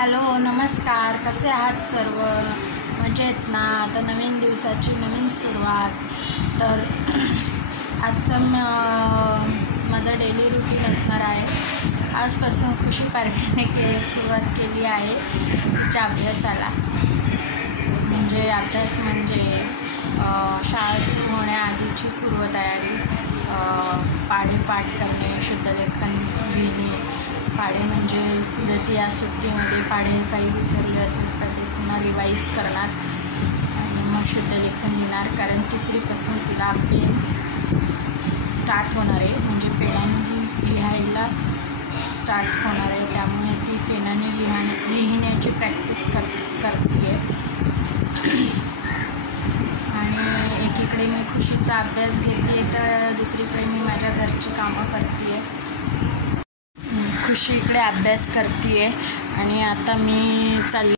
Hello नमस्कार, कसे आहात सर्व? मजेत ना? आता नवीन दिवसाची नवीन सुरुवात. तर आजचं माझं डेली रुटीन असणार आहे. आजपासून खुशी पारखेने सुरुवात केली आहे तिच्या अभ्यासाला. म्हणजे अभ्यास म्हणजे शाळा सुरू होण्याआधीची पूर्वतयारी, पाढे पाठ करणे, शुद्धलेखन लिहिणे. पाढे म्हणजे जर या सुट्टीमध्ये पाढे काही विसरले असेल तर ते पुन्हा रिवाईज करणार आणि मग शुद्धलेखन लिहिणार. कारण तिसरीपासून तिला अभ्यास स्टार्ट होणार आहे, म्हणजे पेनाने लिहायला स्टार्ट होणार आहे. त्यामुळे ती पेनाने लिहिण्याची प्रॅक्टिस करते आहे. आणि एकीकडे मी खुशीचा अभ्यास घेते तर दुसरीकडे मी माझ्या घरची कामं करते आहे. खुशी इकडे अभ्यास करते आहे आणि आता मी चालली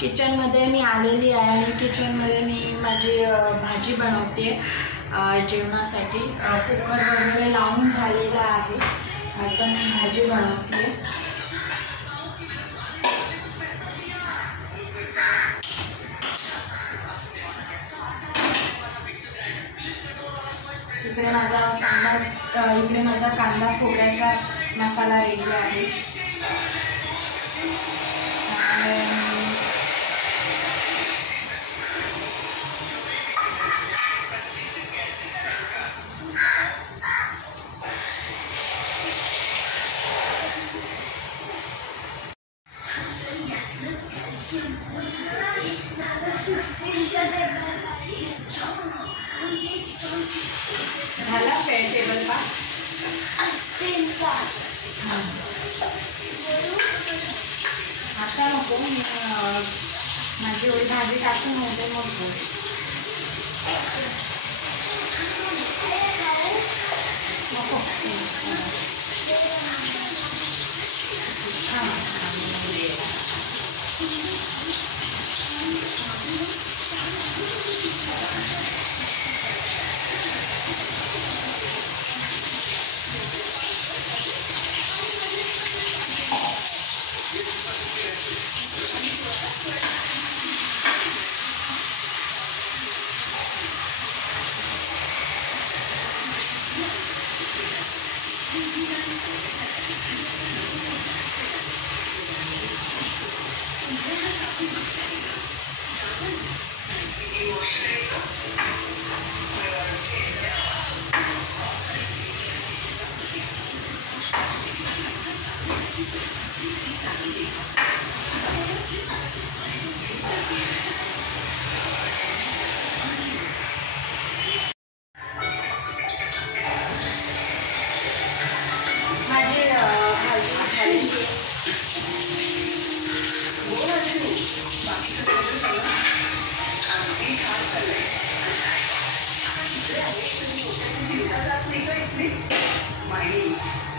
किचनमध्ये. मी आलेली आहे आणि किचनमध्ये मी माझी भाजी बनवते जेवणासाठी. कुकर वगैरे लावून झालेला आहे. आता मी भाजी बनवते. इकडे माझा कांदा खोबऱ्याचा मसाला रेडी आहे. झाला टेबल पा आता नको, माझी एवढी भाजी टाकून होते मग नको.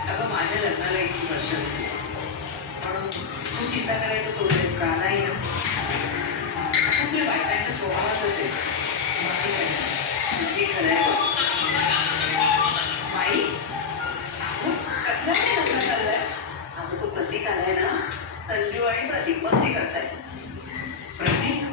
अगं माझ्या लग्नाला 1 वर्ष म्हणून तू चिंता करायचं सोडलेस का? नाही ना, आपल्या बायकांच्या स्वभावातच आहे. बाकी काय ते खरं आहे. माई कसलं नाही लग्न चाललंय? आता तो प्रतीक आलाय ना, संजू आणि प्रतीक मस्ती करताय. प्रतीक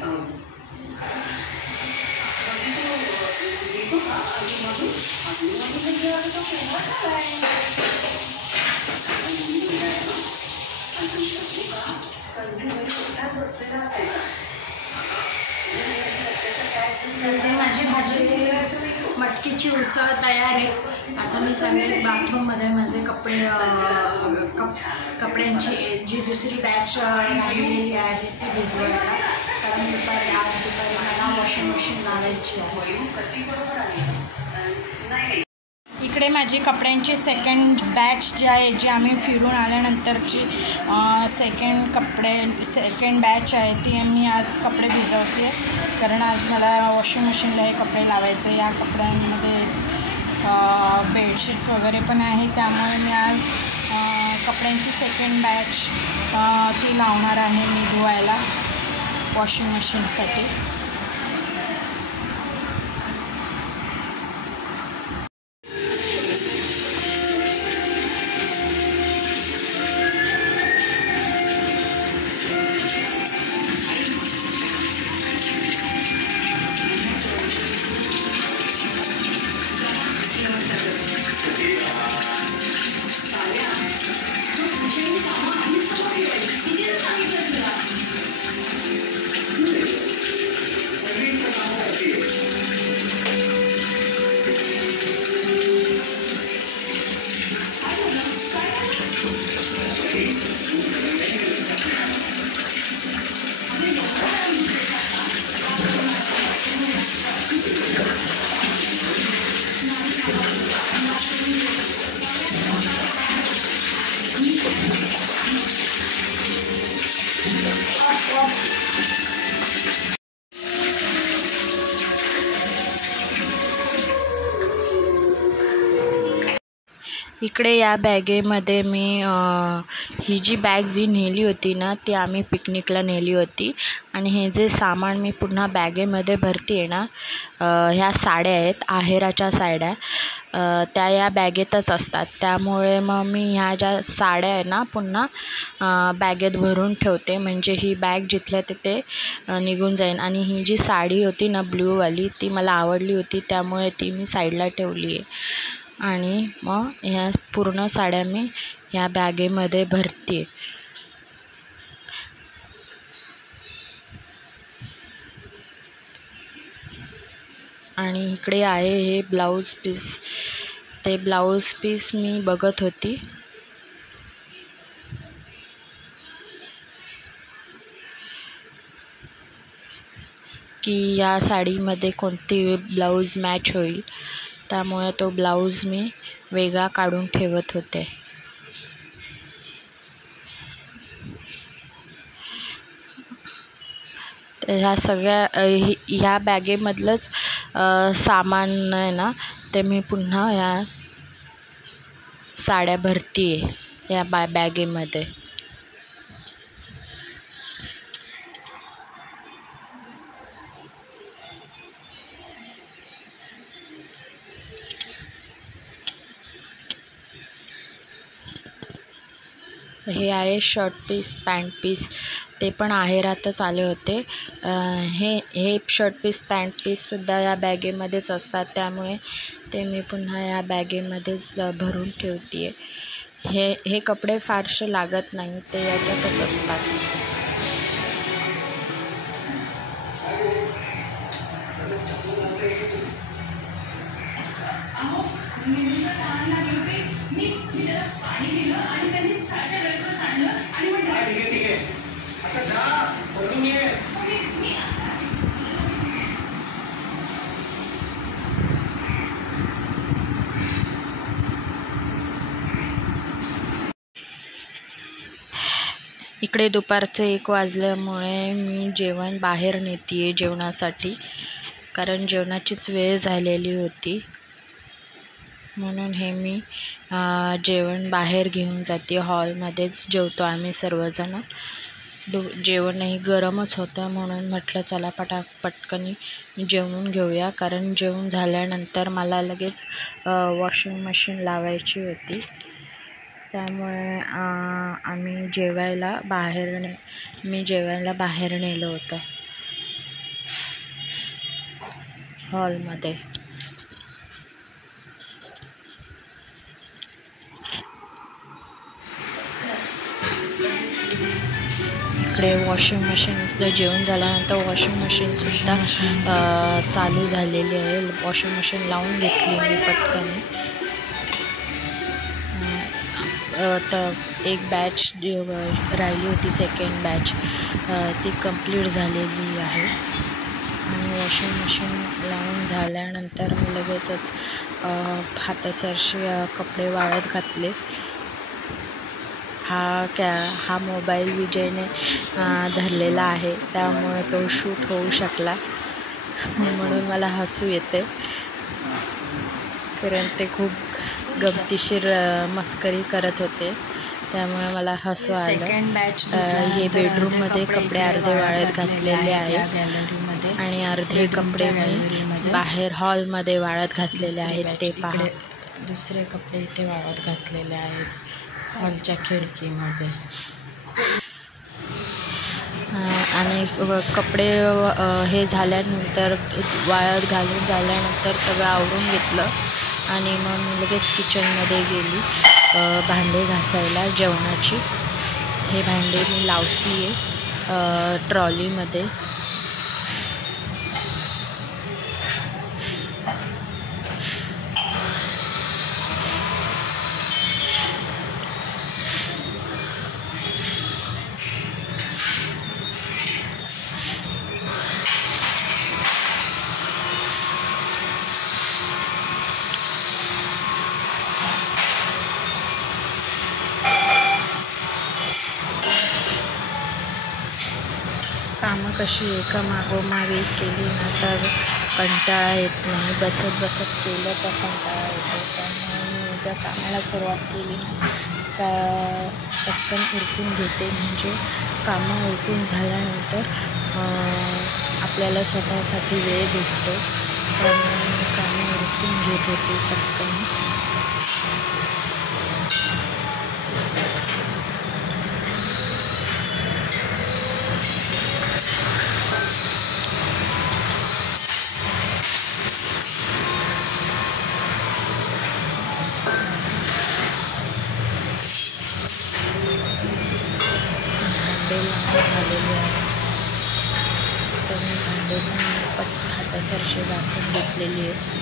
माझी भाजी मटकीची उसळ तयार आहे. आता मी चालले बाथरूममध्ये माझे कपड्यांची जी दुसरी बॅच राहिलेली आहे ती भिजवायला. कारण दुपारी मला वॉशिंग मशीन लावायची आहे. इकडे माझी कपड्यांची सेकंड बॅच जी आहे, जी आम्ही फिरून आल्यानंतरची सेकंड बॅच आहे, ती मी आज कपडे भिजवते. कारण आज मला वॉशिंग मशीनला हे कपडे लावायचे. या कपड्यांमध्ये बेडशीट्स वगैरे पण आहे. त्यामुळे मी आज कपड्यांची सेकंड बॅच ती लावणार आहे मी धुवायला वॉशिंग मशीनसाठी. इकडे या बॅगेमध्ये मी ही जी बॅग जी नेली होती ना ती आम्ही पिकनिकला नेली होती आणि हे जे सामान मी पुन्हा बॅगेमध्ये भरते आहे ना ह्या साड्या आहेत आहेराच्या साड्या त्या या बॅगेतच असतात त्यामुळे मग मी ह्या ज्या साड्या आहे ना पुन्हा बॅगेत भरून ठेवते म्हणजे ही बॅग जिथल्या तिथे निघून जाईल आणि ही जी साडी होती ना ब्ल्यूवाली ती मला आवडली होती त्यामुळे ती मी साईडला ठेवली आहे आणि मग ह्या पूर्ण साड्या मी ह्या बॅगेमध्ये भरते आणि इकडे आहे हे ब्लाऊज पीस ते ब्लाऊज पीस मी बघत होती की या साडीमध्ये कोणती ब्लाऊज मॅच होईल त्यामुळे तो ब्लाऊज मी वेगळा काढून ठेवत होते ह्या सगळ्या ह्या बॅगेमधलंच सामान आहे ना ते मी पुन्हा ह्या साड्या भरते आहे या बॅगेमध्ये हे आहे शर्ट पीस पॅन्ट पीस ते पण आहेरातच आले होते हे शर्ट पीस पॅन्ट पीससुद्धा या बॅगेमध्येच असतात त्यामुळे ते मी पुन्हा या बॅगेमध्येच भरून ठेवते आहे हे कपडे फारसे लागत नाही ते याच्यातच असतात इकडे दुपारचे 1 वाजल्यामुळे मी जेवण बाहेर नेते आहे जेवणासाठी कारण जेवणाचीच वेळ झालेली होती म्हणून हे मी जेवण बाहेर घेऊन जाते हॉलमध्येच जेवतो आम्ही सर्वजण जेवणही गरमच होतं म्हणून म्हटलं चला पटकन जेवून घेऊया कारण जेवण झाल्यानंतर मला लगेच वॉशिंग मशीन लावायची होती त्यामुळे मी जेवायला बाहेर नेलं होतं हॉलमध्ये इकडे वॉशिंग मशीन जेवण झाल्यानंतर वॉशिंग मशीनसुद्धा चालू झालेली आहे वॉशिंग मशीन लावून घेतली मी पटकन तर एक बॅच राहिली होती सेकंड बॅच ती कंप्लीट झालेली आहे आणि वॉशिंग मशीन लावून झाल्यानंतर मी लगेचच हाताचे कपडे वाळत घातले हा मोबाईल विजयने धरलेला आहे त्यामुळे तो शूट होऊ शकला म्हणून मला हसू येते कारण ते खूप गमतीशीर मस्करी करत होते त्यामुळे मला हसू आलं हे बेडरूममध्ये कपडे अर्धे वाळत घातलेले आहेत आणि अर्धे कपडे मी बाहेर हॉलमध्ये वाळत घातलेले आहेत ते पहा दुसरे कपडे इथे वाळत घातलेले आहेत हॉलच्या खिडकीमध्ये आणि कपडे हे झाल्यानंतर वाळत घालून झाल्यानंतर सगळं आवरून घेतलं आणि मग मी लगेच किचनमध्ये गेली भांडे घासायला जेवणाची हे भांडे मी लावते आहे ट्रॉलीमध्ये कामं कशी एका मागोमाग एक केली ना तर कंटाळा येत नाही बसत केलं तर कंटाळा येतो त्यामुळे मी त्या कामाला सुरुवात केली का पटकन उरकून घेते, म्हणजे कामं उरकून झाल्यानंतर आपल्याला स्वतःसाठी वेळ भेटतो. त्यामुळे मी कामं उरकून घेत होते पटकन. भांडे झालेले आहे, तर मी भांडे पण हातासारखे घासून घेतलेली आहे.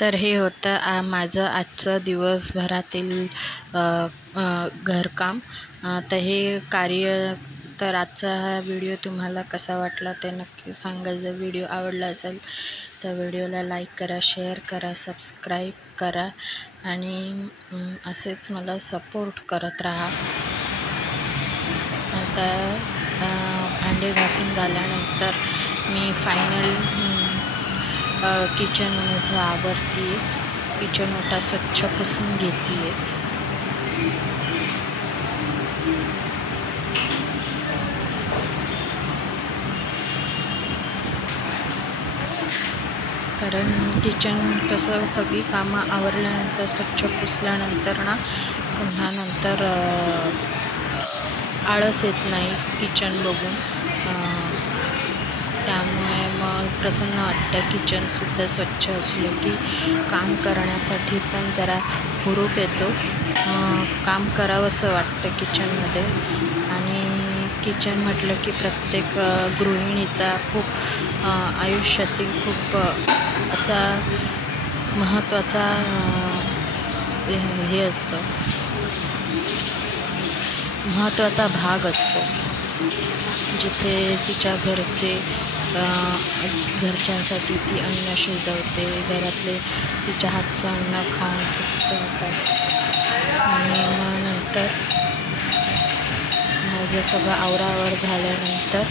तर हे होतं माझं आजचं दिवसभरातील घरकाम. तर हे कार्य, तर आजचा हा व्हिडिओ तुम्हाला कसा वाटला ते नक्की सांगा. जर व्हिडिओ आवडला असेल तर व्हिडिओला लाईक करा, शेअर करा, सबस्क्राईब करा आणि असेच मला सपोर्ट करत राहा. आता भांडे घासून झाल्यानंतर मी फायनल किचन माझं आवरते. किचन ओटा स्वच्छ पुसून घेते. कारण किचन कसं सगळी कामं आवरल्यानंतर स्वच्छ पुसल्यानंतर ना पुन्हा नंतर आळस येत नाही किचन बघून, त्यामुळे मग प्रसन्न वाटतं. किचनसुद्धा स्वच्छ असलं की काम करण्यासाठी पण जरा हुरूप येतो, काम करावंसं वाटतं किचनमध्ये. आणि किचन म्हटलं की प्रत्येक गृहिणीचा खूप आयुष्यातील खूप असा महत्त्वाचा हे असतं, महत्त्वाचा भाग असतो, जिथे तिच्या घरच्यांसाठी ती अन्न शिजवते, घरातले तिच्या हातचं अन्न खाऊन तृप्त होतात. आणि मग नंतर माझं सगळं आवरावर झाल्यानंतर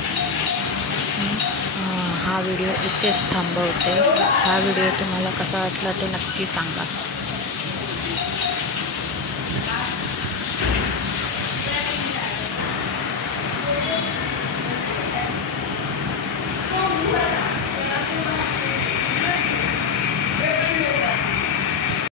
हा व्हिडिओ इथेच थांबवते. हा व्हिडिओ तुम्हाला कसा वाटला ते नक्की सांगा.